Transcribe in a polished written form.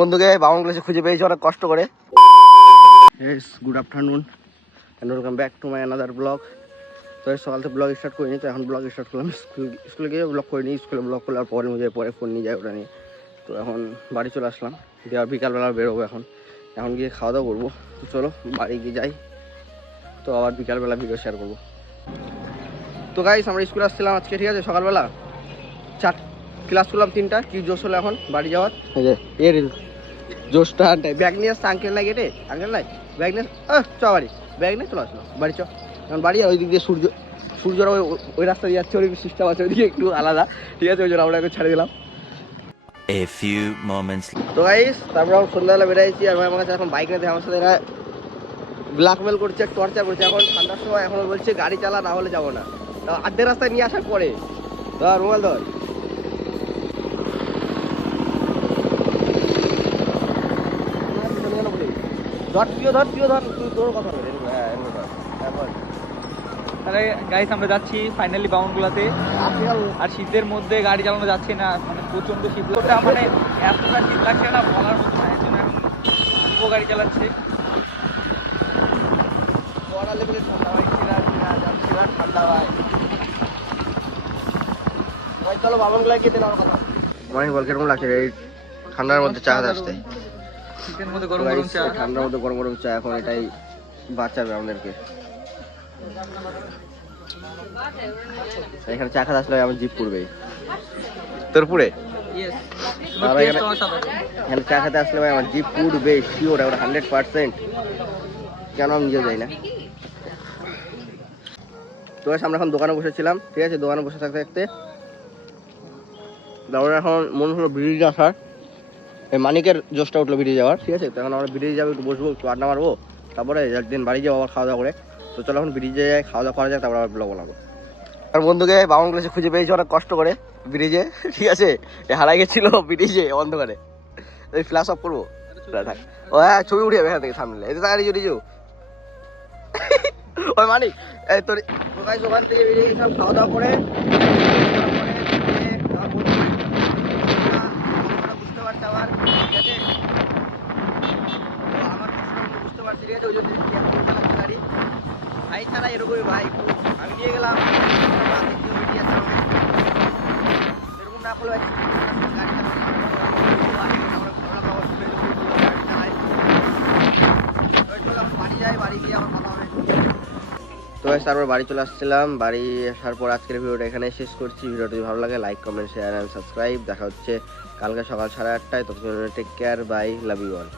বন্ধুকে বামন ক্লাসে খুঁজে পেয়েছি অনেক কষ্ট করে। Good afternoon and welcome back to my another blog. তো সকাল থেকে ব্লগ স্টার্ট করিনি, তো এখন ব্লগ স্টার্ট করলাম। স্কুলে গিয়ে ব্লগ করিনি, স্কুলে ব্লগ করলে আর পরে ফোন নিয়ে যায় ওটা নিয়ে। তো এখন বাড়ি চলে আসলাম, দিয়ে আর বিকালবেলা বেরোবো। এখন গিয়ে খাওয়া দাওয়া করবো। তো চলো বাড়ি গিয়ে যাই, তো আবার বিকালবেলা ভিডিও শেয়ার করবো। তো গাইস আমরা স্কুলে আসছিলাম আজকে, ঠিক আছে, সকালবেলা ক্লাস করলাম 3টা। কি জোশ হলো এখন বাড়ি যাওয়ার, এর জোশটা ব্যাগ নিয়ে আসছে। আঙ্কেল নাই গেটে, আঙ্কেল নাই, ব্যাগ নিয়ে চ বাড়ি, ব্যাগ নিয়ে চলে আসলো বাড়ি। চ এখন বাড়ি। ওই দিক দিয়ে সূর্যরা ওই রাস্তা দিয়ে যাচ্ছে, ওই সিস্টেম আছে ওইদিকে একটু আলাদা, ঠিক আছে, ওই জন্য আমরা একটু ছেড়ে দিলাম। A few moments. তো গাইস তারপর আমরা সন্ধ্যাবেলা বেরিয়েছি, আর আমার কাছে এখন বাইক নিয়ে আমার সাথে এরা ব্ল্যাকমেল করছে, টর্চার করছে। এখন ঠান্ডার সময় এখন বলছে গাড়ি চালা, না হলে যাবো না। আর্ধেক রাস্তায় নিয়ে আসার পরে ধর মোবাইল ধর, তোর কথা বলে। তাহলে গাইস আমরা যাচ্ছি ফাইনালি বাউন্ডগুলাতে। আর শীতের মধ্যে গাড়ি চালানো যাচ্ছে না, মানে প্রচন্ড শীত লাগছে, মানে এতটা শীত লাগছে না বলার মতো না। এর জন্য এখন শুভ গাড়ি চালাচ্ছে। ঠান্ডা ভাই, চলো বামনগুলা গিয়ে দিন আমার কথা। অনেক বল কিরকম লাগছে এই ঠান্ডার মধ্যে চা আসতে। শীতের মধ্যে গরম গরম চা, ঠান্ডার মধ্যে গরম গরম চা, এখন এটাই বাঁচাবে আমাদেরকে। এখানে চা খাতে আসলে আমার জিপ পুড়বে, তোর পুড়ে? এখানে চা খেতে আসলে ভাই আমার জিপ পুড়বে শিওর, ওটা 100%। কেন আমি নিজে যাই না। তো আমরা এখন দোকানে বসেছিলাম, ঠিক আছে, দোকানে বসে থাকতে থাকতে তারপরে এখন মনে হলো ব্রিজ আসার, এই মানিকের জোশটা উঠলো ব্রিজে যাওয়ার, ঠিক আছে। তো এখন আমরা ব্রিজে যাবো, একটু বসবো, একটু আড্ডা মারবো, তারপরে একদিন বাড়ি যাবো আবার খাওয়া দাওয়া করে। তো চলো এখন ব্রিজে যাই, খাওয়া দাওয়া করা যাক, তারপর আবার ব্লগ বানাবো। আর বন্ধুকে বামন ক্লাসে খুঁজে পেয়েছি অনেক কষ্ট করে ব্রিজে, ঠিক আছে। হারাই গেছিল ব্রিজে অন্ধকারে। ওই ফ্ল্যাশ অফ করবো, থাক। ও হ্যাঁ, ছবি উঠে যাবে এখান থেকে সামনে, এই তো তাড়াতাড়ি রিজু। ওই মানিক এই তোর ওখান থেকে বেরিয়ে গেছিলাম খাওয়া দাওয়া করে। বুঝতে পারছি আবার, ঠিক আছে, আমার বুঝতে পারছি, ঠিক আছে। ওই জন্য গাড়ি ভাই ছাড়া এরকমই ভাই, একটু আমি নিয়ে গেলাম এরকম না করলে বাড়ি যাই, বাড়ি গিয়ে আমার কথা হবে। তো তারপর বাড়ি চলে আসছিলাম, বাড়ি আসার পর আজকের ভিডিওটা এখানে শেষ করছি। ভিডিওটা যদি ভালো লাগে like comment share and subscribe. দেখা হচ্ছে কালকে সকাল 8:30টায়। ততক্ষণ take care, bye, love you all.